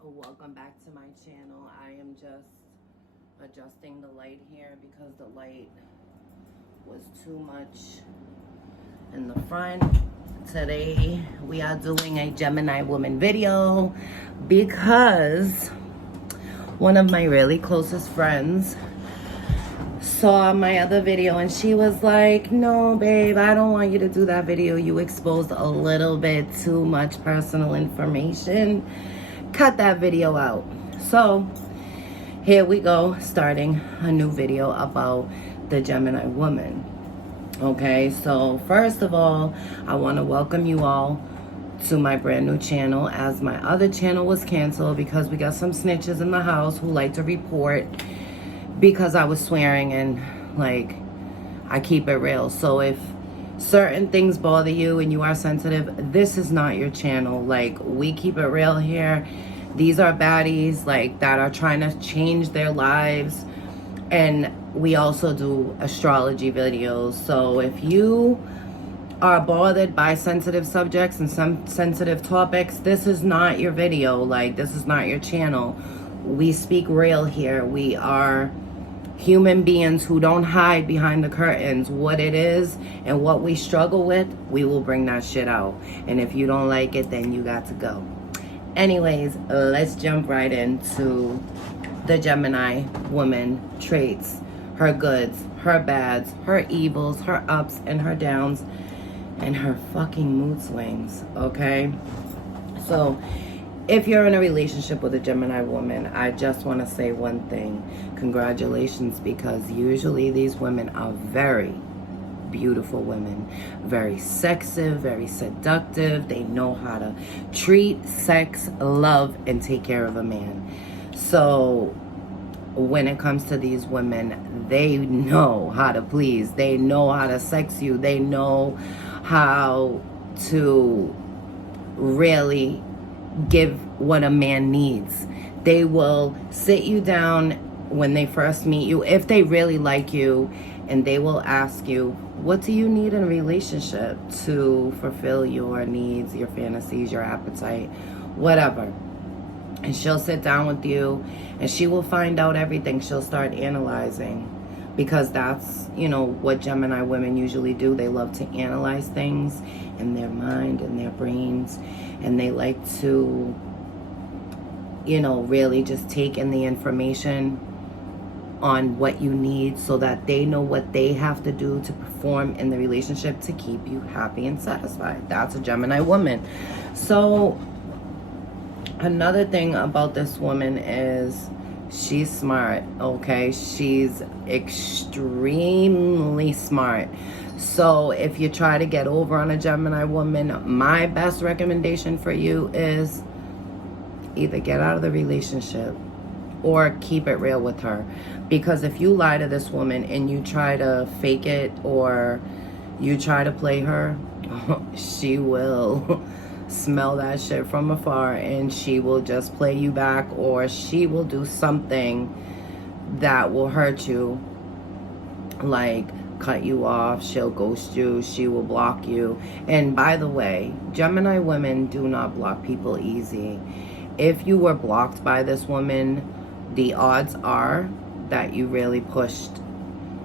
Welcome back to my channel. I am just adjusting the light here because the light was too much in the front. Today we are doing a Gemini woman video because one of my really closest friends saw my other video and she was like, no babe, I don't want you to do that video. You exposed a little bit too much personal information. Cut that video out. So here we go, starting a new video about the Gemini woman. Okay, so first of all, I want to welcome you all to my brand new channel, as my other channel was canceled because we got some snitches in the house who like to report because I was swearing, and like, I keep it real. So if certain things bother you and you are sensitive, this is not your channel. Like, we keep it real here. These are baddies like that are trying to change their lives, and we also do astrology videos. So if you are bothered by sensitive subjects and some sensitive topics, this is not your video. Like, this is not your channel. We speak real here. We are human beings who don't hide behind the curtains. What it is and what we struggle with, we will bring that shit out. And if you don't like it, then you got to go. Anyways, let's jump right into the Gemini woman traits, her goods, her bads, her evils, her ups and her downs, and her fucking mood swings. Okay, so if you're in a relationship with a Gemini woman, I just want to say one thing. Congratulations, because usually these women are very beautiful women. Very sexy, very seductive. They know how to treat, sex, love, and take care of a man. So when it comes to these women, they know how to please. They know how to sex you. They know how to really give what a man needs. They will sit you down when they first meet you, if they really like you, and they will ask you, what do you need in a relationship to fulfill your needs, your fantasies, your appetite, whatever. And she'll sit down with you and she will find out everything. She'll start analyzing, because that's, you know, what Gemini women usually do. They love to analyze things in their mind and their brains, and they like to, you know, really just take in the information on what you need so that they know what they have to do to perform in the relationship to keep you happy and satisfied. That's a Gemini woman. So another thing about this woman is she's smart. Okay, she's extremely smart. So if you try to get over on a Gemini woman, my best recommendation for you is either get out of the relationship or keep it real with her. Because if you lie to this woman and you try to fake it or you try to play her, she will smell that shit from afar and she will just play you back, or she will do something that will hurt you, like cut you off. She'll ghost you. She will block you. And by the way, Gemini women do not block people easy. If you were blocked by this woman, the odds are that you really pushed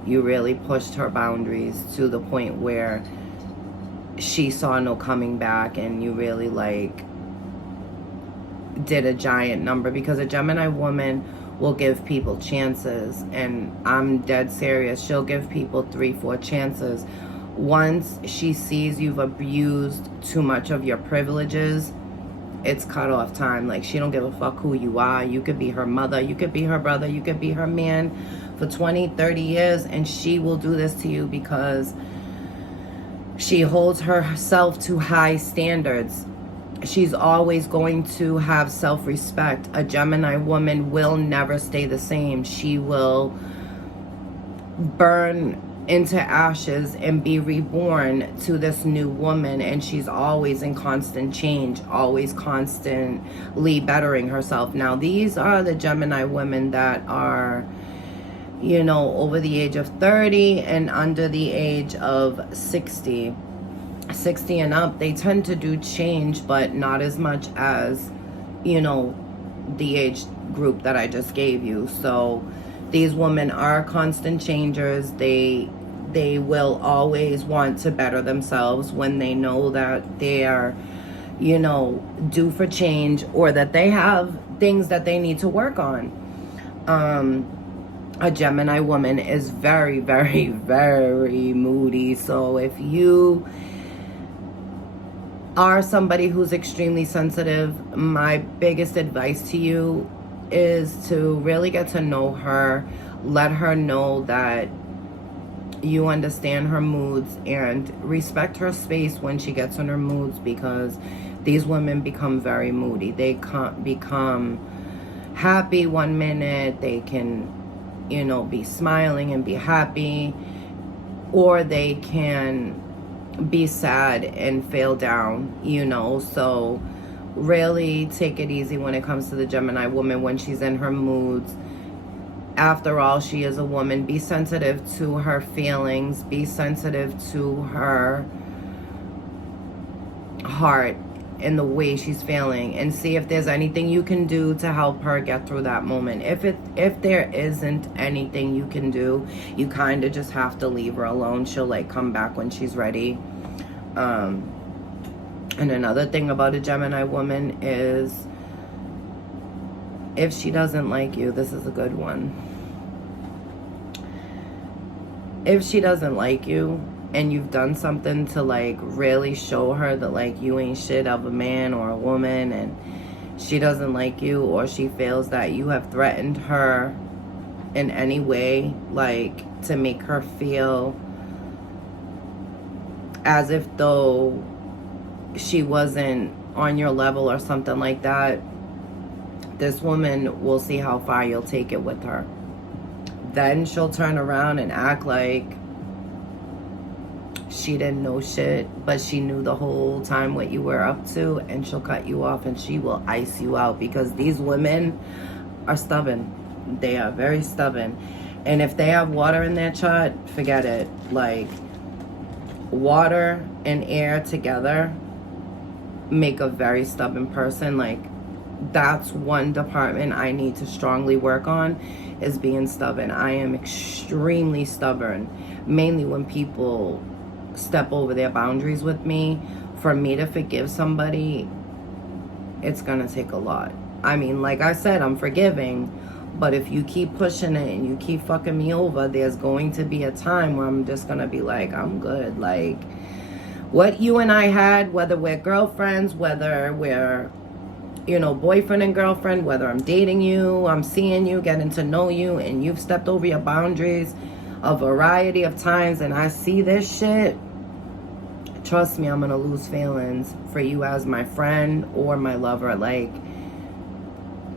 her boundaries to the point where she saw no coming back, and you really like did a giant number. Because a Gemini woman will give people chances, and I'm dead serious. She'll give people 3-4 chances. Once she sees you've abused too much of your privileges, it's cut off time. Like, she don't give a fuck who you are. You could be her mother, you could be her brother, you could be her man for 20-30 years, and she will do this to you because she holds herself to high standards. She's always going to have self-respect. A Gemini woman will never stay the same. She will burn into ashes and be reborn to this new woman, and she's always in constant change, always constantly bettering herself. Now, these are the Gemini women that are, you know, over the age of 30 and under the age of 60 and up. They tend to do change, but not as much as, you know, the age group that I just gave you. So these women are constant changers. They will always want to better themselves when they know that they are, you know, due for change, or that they have things that they need to work on. A Gemini woman is very, very, very moody. So if you are somebody who's extremely sensitive, my biggest advice to you is to really get to know her. Let her know that you understand her moods and respect her space when she gets in her moods, because these women become very moody. They can't become happy one minute. They can, you know, be smiling and be happy, or they can be sad and fail down, you know. So really take it easy when it comes to the Gemini woman when she's in her moods. After all, she is a woman. Be sensitive to her feelings. Be sensitive to her heart and the way she's feeling, and see if there's anything you can do to help her get through that moment. If there isn't anything you can do, you kind of just have to leave her alone. She'll like come back when she's ready. And another thing about a Gemini woman is, if she doesn't like you, this is a good one. If she doesn't like you and you've done something to like really show her that like you ain't shit of a man or a woman, and she doesn't like you, or she feels that you have threatened her in any way, like to make her feel as if though she wasn't on your level or something like that, this woman will see how far you'll take it with her. Then she'll turn around and act like she didn't know shit, but she knew the whole time what you were up to, and she'll cut you off and she will ice you out, because these women are stubborn. They are very stubborn. And if they have water in their chart, forget it. Like, water and air together make a very stubborn person. Like, that's one department I need to strongly work on, is being stubborn. I am extremely stubborn, mainly when people step over their boundaries with me. For me to forgive somebody, it's gonna take a lot. I mean, like I said, I'm forgiving, but if you keep pushing it and you keep fucking me over, there's going to be a time where I'm just gonna be like, I'm good. Like, what you and I had, whether we're girlfriends, whether we're, you know, boyfriend and girlfriend, whether I'm dating you, I'm seeing you, getting to know you, and you've stepped over your boundaries a variety of times, and I see this shit, trust me, I'm gonna lose feelings for you as my friend or my lover. Like,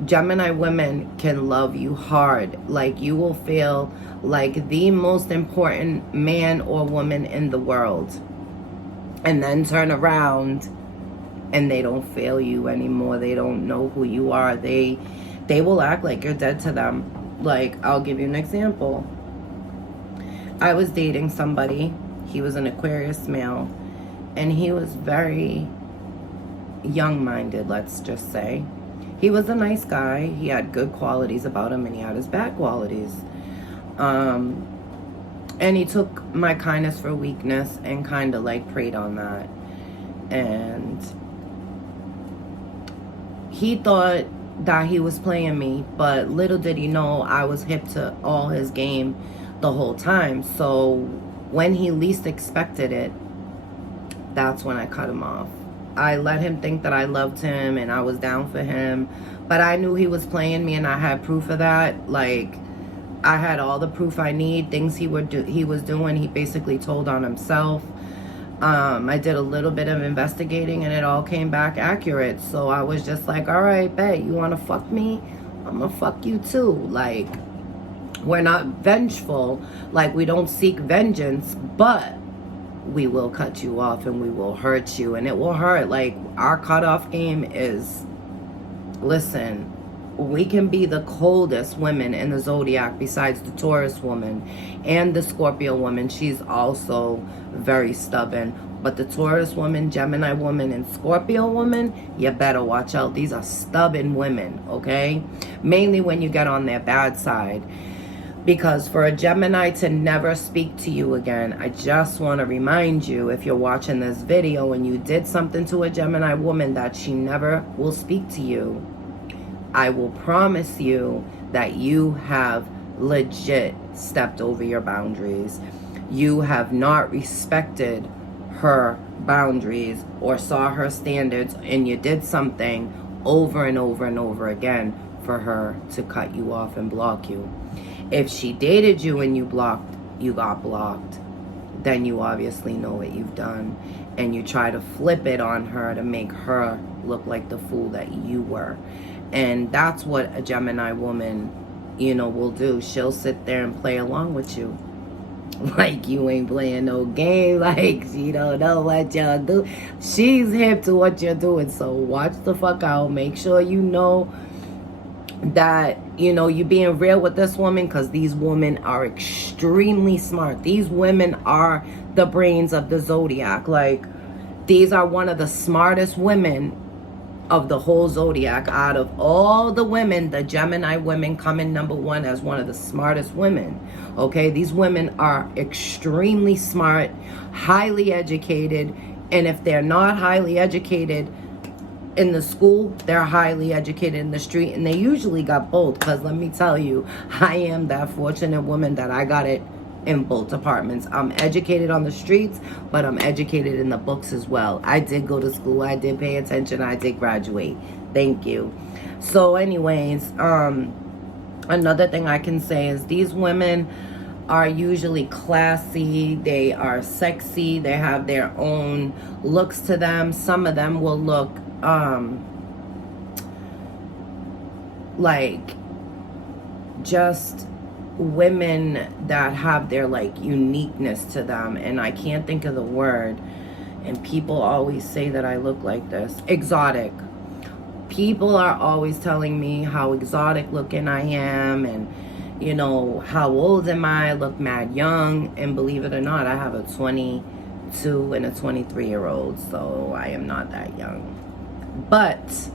Gemini women can love you hard. Like, you will feel like the most important man or woman in the world, and then turn around and they don't feel you anymore. They don't know who you are. They will act like you're dead to them. Like, I'll give you an example. I was dating somebody. He was an Aquarius male, and he was very young-minded, let's just say. He was a nice guy. He had good qualities about him, and he had his bad qualities. And he took my kindness for weakness and kind of like preyed on that. And he thought that he was playing me, but little did he know I was hip to all his game the whole time. So when he least expected it, that's when I cut him off. I let him think that I loved him and I was down for him, but I knew he was playing me, and I had proof of that. Like, I had all the proof I need. Things he was doing, he basically told on himself. I did a little bit of investigating, and it all came back accurate. So I was just like, all right, bet, you want to fuck me? I'm gonna fuck you too. Like, we're not vengeful. Like, we don't seek vengeance, but we will cut you off and we will hurt you, and it will hurt. Like, our cutoff game is, listen, we can be the coldest women in the zodiac besides the Taurus woman and the Scorpio woman. She's also very stubborn, But the Taurus woman, Gemini woman, and Scorpio woman, you better watch out. These are stubborn women, okay? Mainly when you get on their bad side. Because for a Gemini to never speak to you again, I just want to remind you, if you're watching this video and you did something to a Gemini woman, that she never will speak to you. I will promise you that you have legit stepped over your boundaries. You have not respected her boundaries or saw her standards, and you did something over and over and over again for her to cut you off and block you. If she dated you and you got blocked, then you obviously know what you've done, and you try to flip it on her to make her look like the fool that you were. And that's what a Gemini woman, you know, will do. She'll sit there and play along with you like you ain't playing no game, like she don't know what y'all do. She's hip to what you're doing, so watch the fuck out. Make sure you know that, you know, you're being real with this woman, because these women are extremely smart. These women are the brains of the zodiac. Like, these are one of the smartest women of the whole zodiac. Out of all the women, the Gemini women come in number one as one of the smartest women. Okay, these women are extremely smart, highly educated, and if they're not highly educated in the school, they're highly educated in the street, and they usually got both. Because let me tell you, I am that fortunate woman that I got it in both departments. I'm educated on the streets, but I'm educated in the books as well. I did go to school, I did pay attention, I did graduate. Thank you. So anyways, another thing I can say is these women are usually classy, they are sexy, they have their own looks to them. Some of them will look like just women that have their like uniqueness to them, and I can't think of the word, and people always say that I look like this. Exotic. People are always telling me how exotic looking I am, and you know, how old am I look mad young, and believe it or not, I have a 22 and a 23-year-old, so I am not that young. But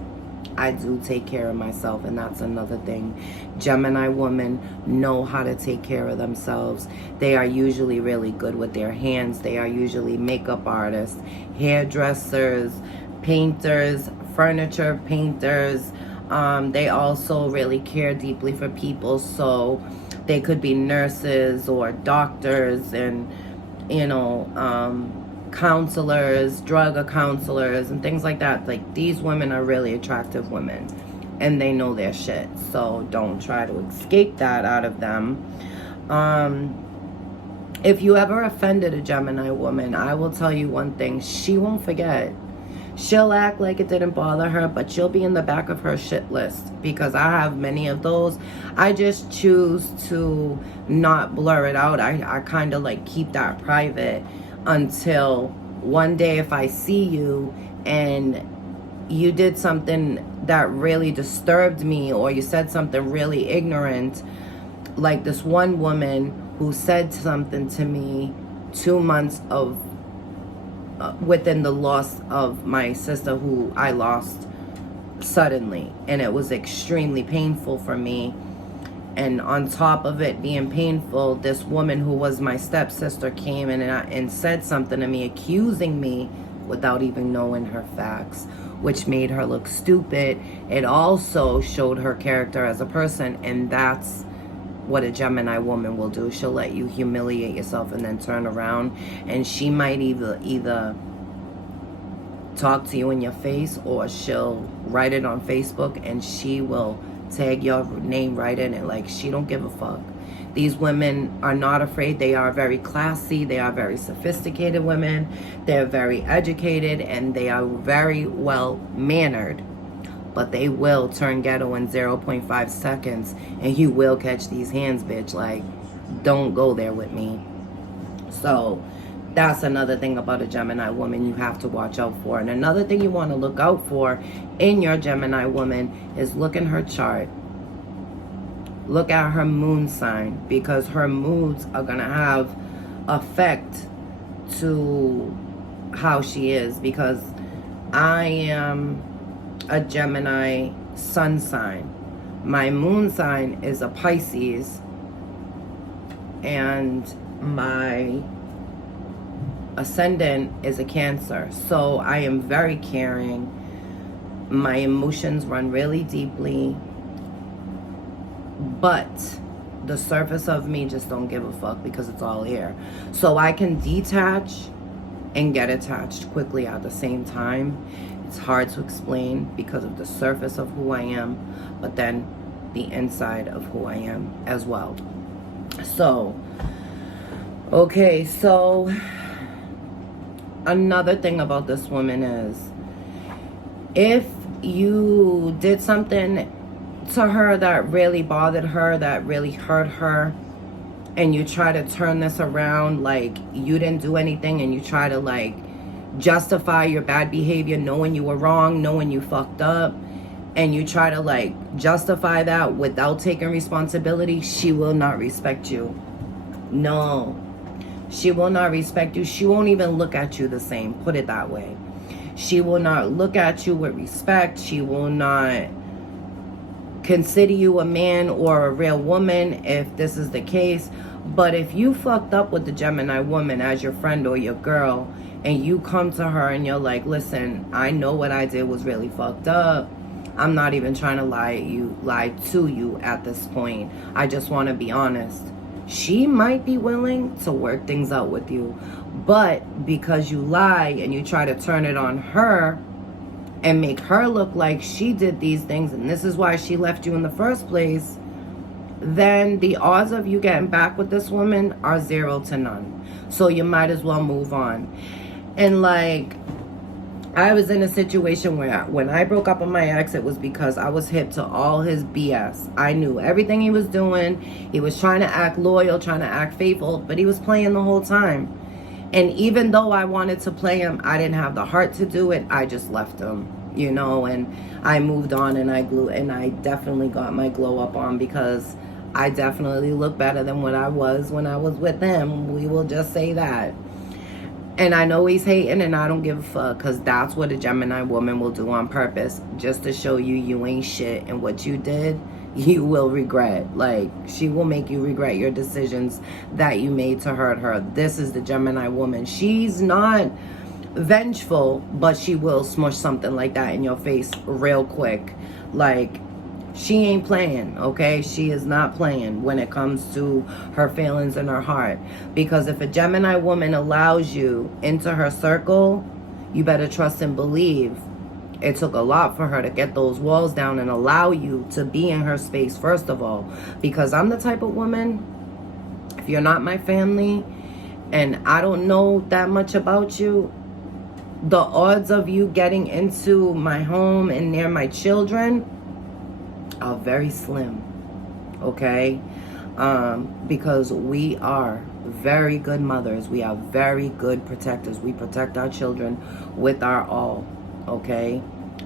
I do take care of myself, and that's another thing. Gemini women know how to take care of themselves. They are usually really good with their hands. They are usually makeup artists, hairdressers, painters, furniture painters. They also really care deeply for people, so they could be nurses or doctors, and you know, counselors, drug counselors, and things like that. Like, these women are really attractive women, and they know their shit, so don't try to escape that out of them. If you ever offended a Gemini woman, I will tell you one thing: she won't forget. She'll act like it didn't bother her, but she'll be in the back of her shit list, because I have many of those. I just choose to not blur it out. I kind of like keep that private until one day, if I see you and you did something that really disturbed me, or you said something really ignorant, like this one woman who said something to me 2 months of within the loss of my sister, who I lost suddenly, and it was extremely painful for me. And on top of it being painful, this woman who was my stepsister came in and said something to me, accusing me without even knowing her facts, which made her look stupid. It also showed her character as a person, and that's what a Gemini woman will do. She'll let you humiliate yourself and then turn around, and she might either talk to you in your face, or she'll write it on Facebook and she will tag your name right in it. Like, she don't give a fuck. These women are not afraid. They are very classy. They are very sophisticated women. They're very educated, and they are very well mannered. But they will turn ghetto in 0.5 seconds, and you will catch these hands, bitch. Like, don't go there with me. So that's another thing about a Gemini woman you have to watch out for. And another thing you want to look out for in your Gemini woman is look in her chart. Look at her moon sign, because her moods are going to have effect to how she is, because I am a Gemini sun sign. My moon sign is a Pisces, and my ascendant is a Cancer. So I am very caring. My emotions run really deeply, but the surface of me just don't give a fuck because it's all air. So I can detach and get attached quickly at the same time. It's hard to explain because of the surface of who I am, but then the inside of who I am as well. So, okay, so another thing about this woman is, if you did something to her that really bothered her, that really hurt her, and you try to turn this around like you didn't do anything, and you try to like justify your bad behavior knowing you were wrong, knowing you fucked up, and you try to like justify that without taking responsibility, she will not respect you. No, she will not respect you. She won't even look at you the same, put it that way. She will not look at you with respect. She will not consider you a man or a real woman if this is the case. But if you fucked up with the Gemini woman as your friend or your girl, and you come to her and you're like, listen, I know what I did was really fucked up. I'm not even trying to lie to you at this point. I just want to be honest. She might be willing to work things out with you. But because you lie and you try to turn it on her and make her look like she did these things and this is why she left you in the first place, then the odds of you getting back with this woman are 0 to none. So you might as well move on. And like, I was in a situation where when I broke up with my ex, it was because I was hip to all his BS. I knew everything he was doing. He was trying to act loyal, trying to act faithful, but he was playing the whole time. And even though I wanted to play him, I didn't have the heart to do it. I just left him, you know, and I moved on, and I definitely got my glow up on, because I definitely look better than what I was when I was with him. We will just say that. And I know he's hating, and I don't give a fuck, because that's what a Gemini woman will do on purpose, just to show you you ain't shit, and what you did, you will regret. Like, she will make you regret your decisions that you made to hurt her. This is the Gemini woman. She's not vengeful, but she will smush something like that in your face real quick. Like, she ain't playing, okay? She is not playing when it comes to her feelings and her heart. Because if a Gemini woman allows you into her circle, you better trust and believe it took a lot for her to get those walls down and allow you to be in her space, first of all. Because I'm the type of woman, if you're not my family and I don't know that much about you, the odds of you getting into my home and near my children are very slim, okay? Because we are very good mothers. We are very good protectors. We protect our children with our all, okay?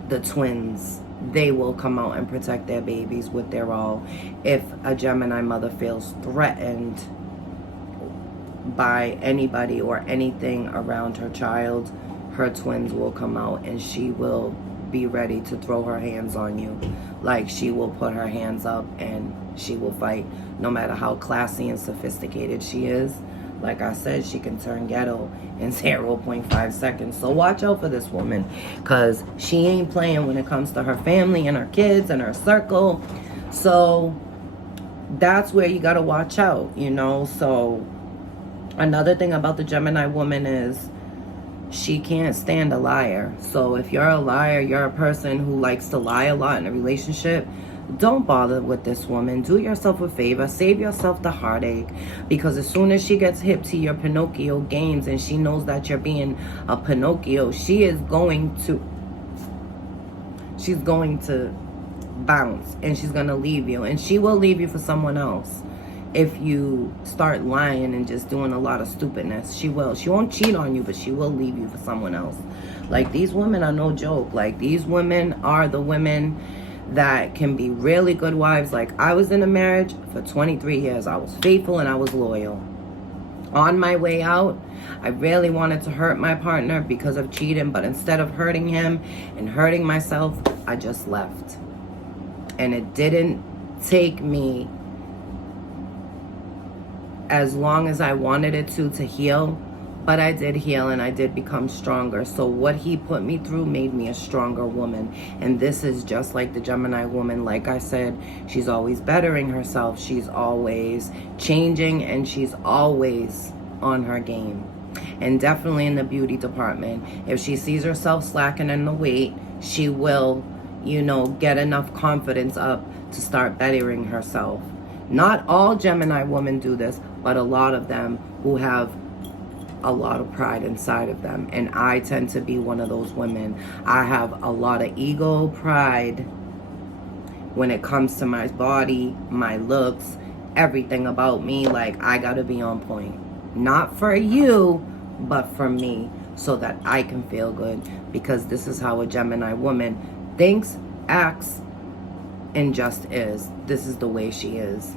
The twins, they will come out and protect their babies with their all. If a Gemini mother feels threatened by anybody or anything around her child, her twins will come out and she will be ready to throw her hands on you. Like, she will put her hands up and she will fight, no matter how classy and sophisticated she is. Like I said, she can turn ghetto in 0.5 seconds. So watch out for this woman, because she ain't playing when it comes to her family and her kids and her circle. So that's where you gotta watch out, you know. So another thing about the Gemini woman is she can't stand a liar. So if you're a liar, you're a person who likes to lie a lot in a relationship, don't bother with this woman. Do yourself a favor. Save yourself the heartache. Because as soon as she gets hip to your Pinocchio games and she knows that you're being a Pinocchio, she's going to bounce and she's going to leave you. And she will leave you for someone else. If you start lying and just doing a lot of stupidness, she will. She won't cheat on you, but she will leave you for someone else. Like, these women are no joke. Like, these women are the women that can be really good wives. Like, I was in a marriage for 23 years. I was faithful and I was loyal. On my way out, I really wanted to hurt my partner because of cheating, but instead of hurting him and hurting myself, I just left. And it didn't take me as long as I wanted it to heal, but I did heal and I did become stronger. So what he put me through made me a stronger woman. And this is just like the Gemini woman. Like I said, she's always bettering herself. She's always changing, and she's always on her game. And definitely in the beauty department. If she sees herself slacking in the weight, she will, you know, get enough confidence up to start bettering herself. Not all Gemini women do this, but a lot of them who have a lot of pride inside of them. And I tend to be one of those women. I have a lot of ego, pride when it comes to my body, my looks, everything about me. Like, I gotta be on point. Not for you, but for me, so that I can feel good. Because this is how a Gemini woman thinks, acts, and just is. This is the way she is.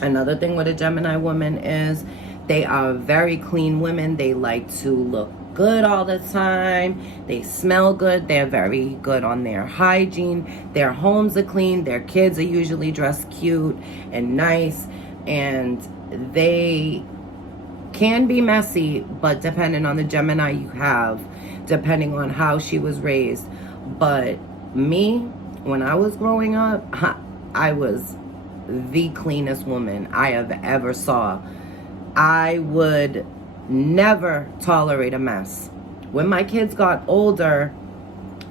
Another thing with a Gemini woman is they are very clean women. They like to look good all the time. They smell good. They're very good on their hygiene. Their homes are clean. Their kids are usually dressed cute and nice. And they can be messy, but depending on the Gemini you have, depending on how she was raised. But me, when I was growing up, I was the cleanest woman I have ever saw. I would never tolerate a mess. When my kids got older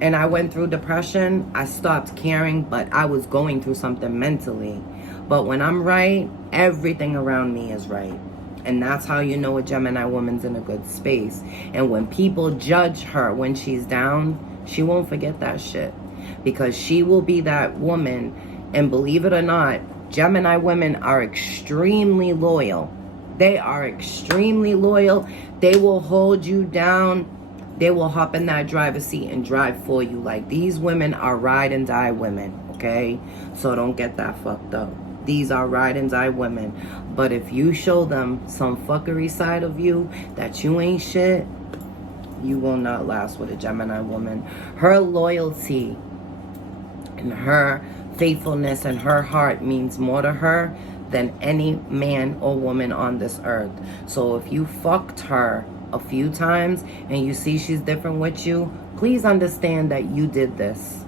and I went through depression, I stopped caring, but I was going through something mentally. But when I'm right, everything around me is right. And that's how you know a Gemini woman's in a good space. And when people judge her when she's down, she won't forget that shit. Because she will be that woman. And believe it or not, Gemini women are extremely loyal. They are extremely loyal. They will hold you down. They will hop in that driver's seat and drive for you. Like, these women are ride and die women, okay? So don't get that fucked up. These are ride and die women. But if you show them some fuckery side of you, that you ain't shit, you will not last with a Gemini woman. Her loyalty and her faithfulness and her heart means more to her than any man or woman on this earth. So if you fucked her a few times and you see she's different with you, please understand that you did this.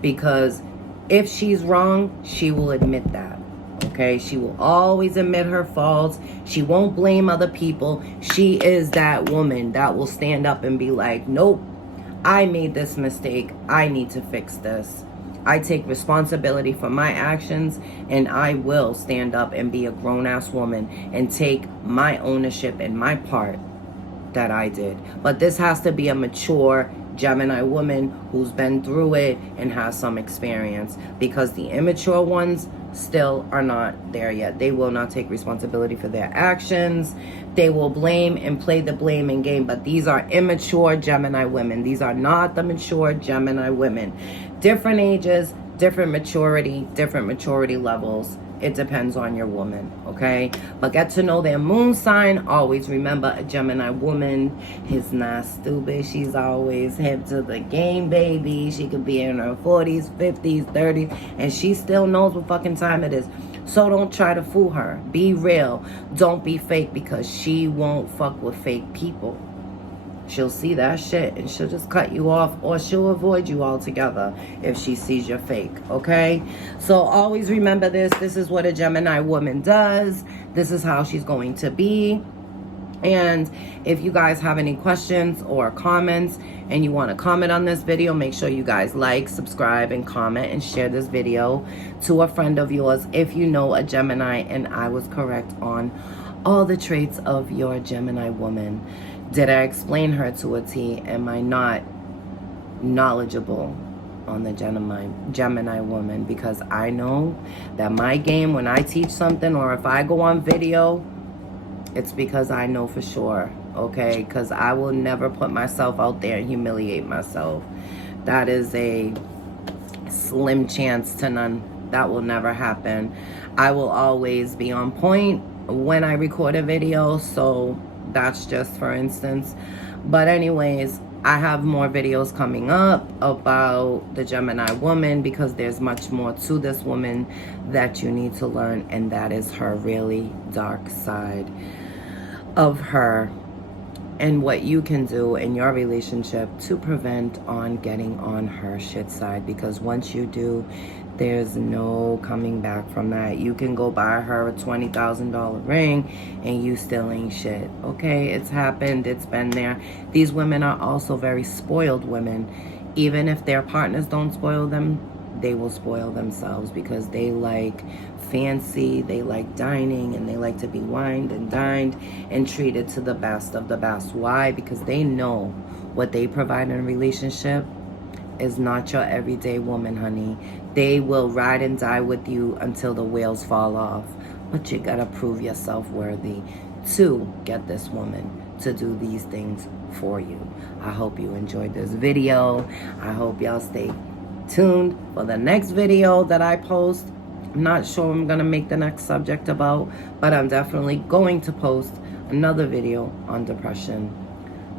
Because if she's wrong, she will admit that. Okay, she will always admit her faults. She won't blame other people. She is that woman that will stand up and be like, nope, I made this mistake. I need to fix this. I take responsibility for my actions, and I will stand up and be a grown-ass woman and take my ownership in my part that I did. But this has to be a mature Gemini woman who's been through it and has some experience, because the immature ones still are not there yet. They will not take responsibility for their actions. They will blame and play the blaming game. But these are immature Gemini women. These are not the mature Gemini women. Different ages, different maturity levels. It depends on your woman, okay? But get to know their moon sign. Always remember, a Gemini woman is not stupid. She's always hip to the game, baby. She could be in her 40s, 50s, 30s, and she still knows what fucking time it is. So don't try to fool her. Be real. Don't be fake, because she won't fuck with fake people. She'll see that shit and she'll just cut you off, or she'll avoid you altogether if she sees you're fake, okay? So always remember this. This is what a Gemini woman does. This is how she's going to be. And if you guys have any questions or comments and you want to comment on this video, make sure you guys like, subscribe, and comment and share this video to a friend of yours if you know a Gemini and I was correct on all the traits of your Gemini woman. Did I explain her to a T? Am I not knowledgeable on the Gemini woman? Because I know that my game, when I teach something or if I go on video, it's because I know for sure, okay? Because I will never put myself out there and humiliate myself. That is a slim chance to none. That will never happen. I will always be on point, when I record a video, so that's just for instance. But anyways, I have more videos coming up about the Gemini woman, because there's much more to this woman that you need to learn, and that is her really dark side of her, and what you can do in your relationship to prevent on getting on her shit side. Because once you do, there's no coming back from that. You can go buy her a $20,000 ring and you still ain't shit. Okay, it's happened, it's been there. These women are also very spoiled women. Even if their partners don't spoil them, they will spoil themselves, because they like fancy, they like dining, and they like to be wined and dined and treated to the best of the best. Why? Because they know what they provide in a relationship is not your everyday woman, honey. They will ride and die with you until the wheels fall off. But you gotta prove yourself worthy to get this woman to do these things for you. I hope you enjoyed this video. I hope y'all stay tuned for the next video that I post. I'm not sure what I'm gonna make the next subject about, but I'm definitely going to post another video on depression.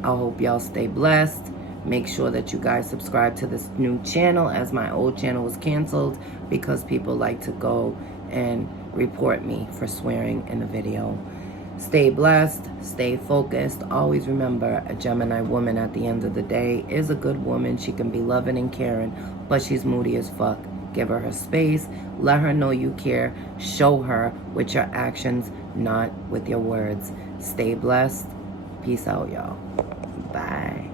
I hope y'all stay blessed. Make sure that you guys subscribe to this new channel, as my old channel was canceled because people like to go and report me for swearing in a video. Stay blessed, stay focused. Always remember, a Gemini woman at the end of the day is a good woman. She can be loving and caring, but she's moody as fuck. Give her her space. Let her know you care. Show her with your actions, not with your words. Stay blessed. Peace out, y'all. Bye.